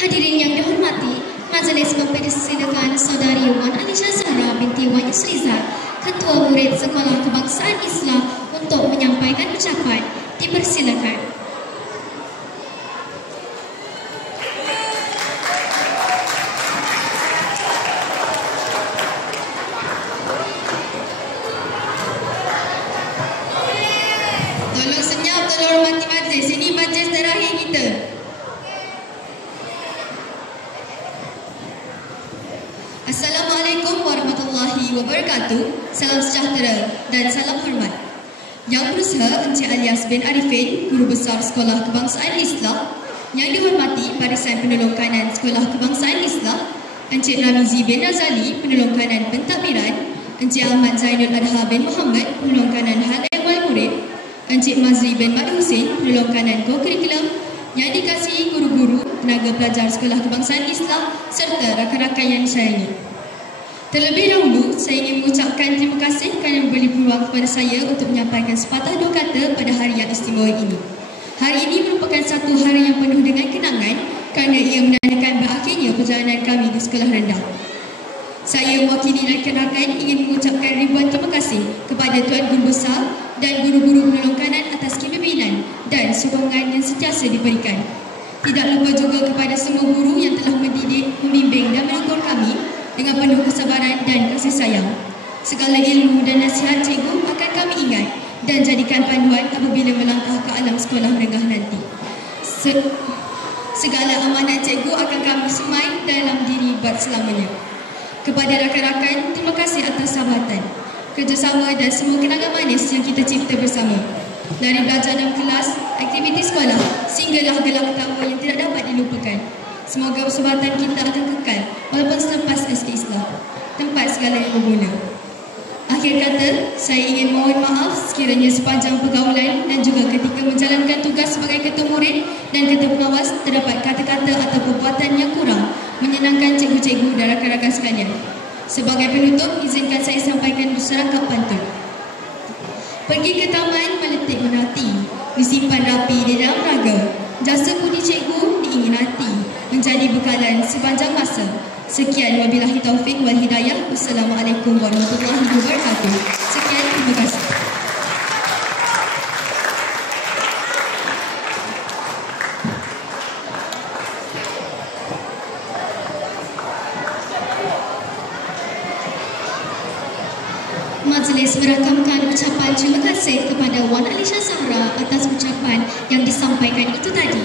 Hadirin yang dihormati, majlis mempersilakan Saudari Wan Alisha Zahra binti Wan Yusrizat, Ketua Murid Sekolah Kebangsaan Islam untuk menyampaikan ucapan. Dipersilakan. Tolong senyap, tolong hormati majlis. Ini majlis terakhir kita. Assalamualaikum warahmatullahi wabarakatuh. Salam sejahtera dan salam hormat. Yang berusaha Encik Alias bin Arifin, Guru Besar Sekolah Kebangsaan Islam. Yang dihormati Barisan Penolong Kanan Sekolah Kebangsaan Islam, Encik Ramizi bin Razali, Penolong Kanan Pentadbiran, Encik Ahmad Zainul Adha bin Muhammad, Penolong Kanan Hal Ehwal Murid, Encik Mazri bin Mad Hussein, Penolong Kanan Co-Curriculum, yang dikasihi guru-guru, tenaga pelajar Sekolah Kebangsaan Islam serta rakan-rakan yang disayangi. Terlebih dahulu, saya ingin mengucapkan terima kasih kerana memberi peluang kepada saya untuk menyampaikan sepatah dua kata pada hari yang istimewa ini. Hari ini merupakan satu hari yang penuh dengan kenangan kerana ia menandakan berakhirnya perjalanan kami di sekolah rendah. Saya mewakili rakan-rakan ingin mengucapkan ribuan terima kasih kepada Tuan Guru Besar dan guru-guru penolong kanan atas kepimpinan dan sokongan yang sentiasa diberikan. Tidak lupa juga kepada semua guru yang telah mendidik, membimbing dan menegur kami dengan penuh kesabaran dan kasih sayang. Segala ilmu dan nasihat cikgu akan kami ingat dan jadikan panduan apabila melangkah ke alam sekolah menengah nanti. Segala amanat cikgu akan kami semai dalam diri buat selamanya. Kepada rakan-rakan, terima kasih atas sahabatan, kerjasama dan semua kenangan manis yang kita cipta bersama. Dari belajar dalam kelas, aktiviti sekolah, sehinggalah gelak tawa yang tidak dapat dilupakan. Semoga persahabatan kita akan kekal walaupun selepas SK Islam, tempat segalanya bermula. Akhir kata, saya ingin mohon maaf sekiranya sepanjang pergaulan dan juga ketika menjalankan tugas sebagai ketua murid dan ketua pengawas terdapat kata-kata atau perbuatan yang kurang menyenangkan cikgu-cikgu dan rakan-rakan sekalian. Sebagai penutup, izinkan saya sampaikan serangkap pantun. Pergi ke taman meletik menati, disimpan rapi di dalam raga. Jasa budi cikgu diingin hati, menjadi bekalan sepanjang masa. Sekian, wabillahi taufik wal hidayah. Wassalamualaikum warahmatullahi wabarakatuh. Sekian, terima kasih. Majlis merakamkan ucapan terima kasih kepada Wan Alisha Zahra atas ucapan yang disampaikan itu tadi.